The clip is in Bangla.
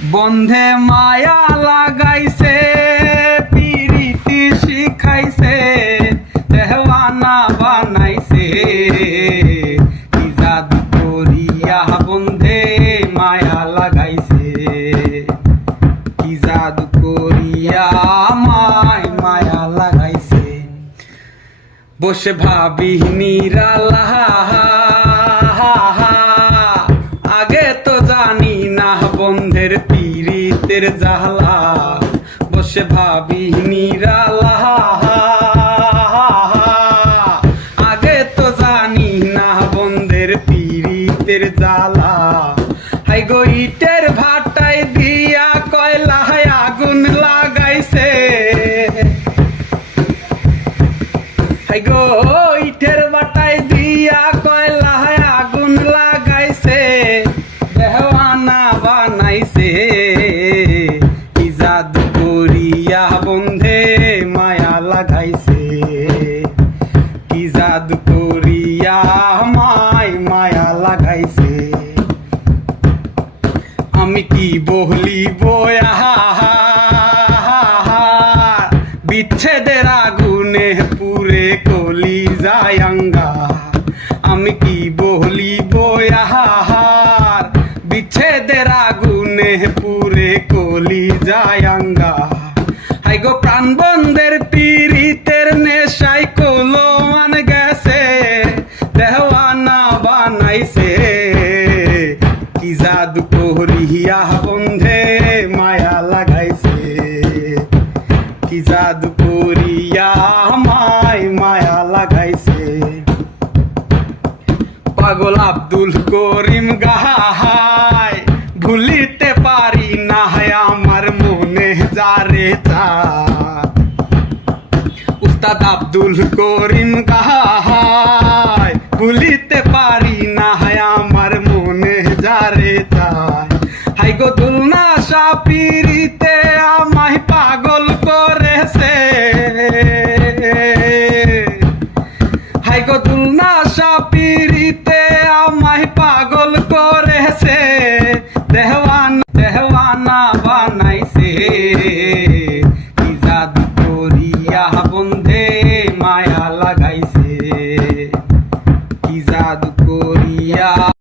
বন্ধে মায়া লাগাইছে, পিরিতি শিখাইছে দেহওয়ানা বানাইছে। কি জাদু করিয়া বন্ধে মায়া লাগাইছে? কি জাদু করিয়া মায় মায়া লাগাইছে? বসে ভাবি নিরালা পীড়িতের জালা, বসে ভাবি নিরালা। আগে তো জানি না বন্ধের পীড়িতের জালা হাই গো ইটের ভাটাই দিয়া কয়লায় আগুন লাগাইছে। হাই গো ইটের বয়া বিচ্ছেদের আগুনে পুরে কলি যায়ঙ্গা আমি কি বহলি বয়া বিচ্ছেদের আগুনে পুরে কলি যায়ঙ্গা হাই গো প্রাণ করিম গাহাই, ভুলিতে পারি না আমার মনে যারে তা উস্তাদ আব্দুল করিম গাহাই, ভুলিতে পারি না আমার মনে যারে চায় হাই গো দুলনা সাপিরিতে